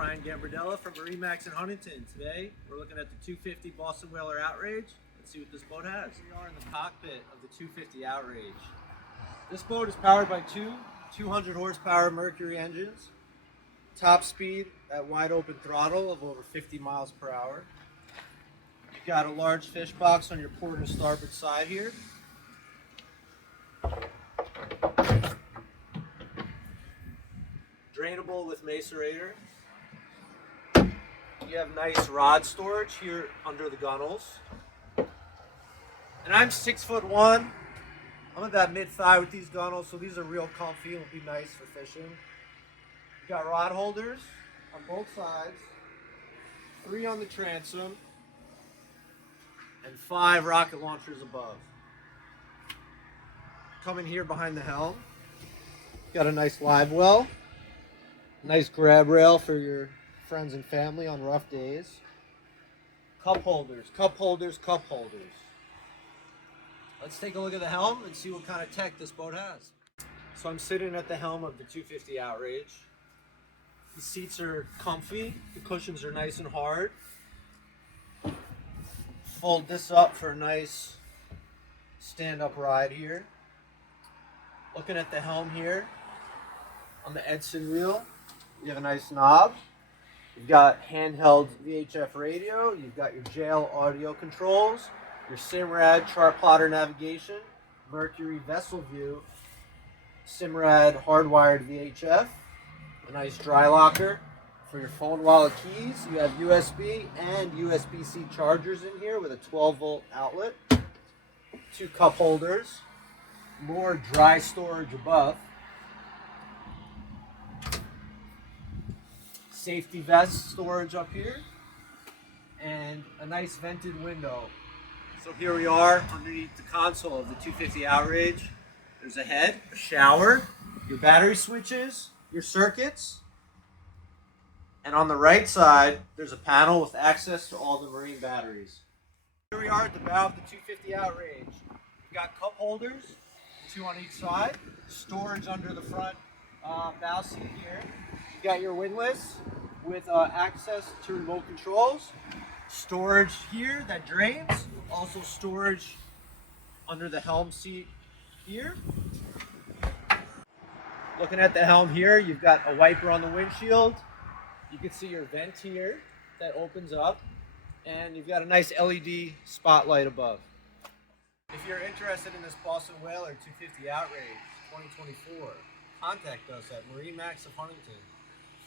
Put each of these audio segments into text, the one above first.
Brian Gambardella from MarineMax in Huntington. Today, we're looking at the 250 Boston Whaler Outrage. Let's see what this boat has. Here we are in the cockpit of the 250 Outrage. This boat is powered by two 200 horsepower Mercury engines. Top speed at wide open throttle of over 50 miles per hour. You've got a large fish box on your port and starboard side here. Drainable with macerator. You have nice rod storage here under the gunnels. And I'm 6'1". I'm about mid-thigh with these gunnels, so these are real comfy and will be nice for fishing. You've got rod holders on both sides, 3 on the transom, and 5 rocket launchers above. Coming here behind the helm, got a nice live well, nice grab rail for your friends and family on rough days. Cup holders, cup holders, cup holders. Let's take a look at the helm and see what kind of tech this boat has. So I'm sitting at the helm of the 250 Outrage. The seats are comfy, the cushions are nice and hard. Fold this up for a nice stand-up ride here. Looking at the helm here, on the Edson wheel, you have a nice knob. You've got handheld VHF radio, you've got your JL audio controls, your Simrad chart plotter navigation, Mercury vessel view, Simrad hardwired VHF, a nice dry locker for your phone wallet keys. You have USB and USB-C chargers in here with a 12-volt outlet, 2 cup holders, more dry storage above, safety vest storage up here, and a nice vented window. So here we are underneath the console of the 250 Outrage. There's a head, a shower, your battery switches, your circuits, and on the right side, there's a panel with access to all the marine batteries. Here we are at the bow of the 250 Outrage. You've got cup holders, 2 on each side, storage under the front bow seat here. You've got your windlass with access to remote controls, storage here that drains, also storage under the helm seat here. Looking at the helm here, you've got a wiper on the windshield. You can see your vent here that opens up, and you've got a nice LED spotlight above. If you're interested in this Boston Whaler 250 Outrage 2024, contact us at MarineMax of Huntington,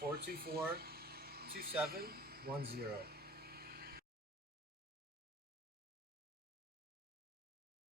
424-2710.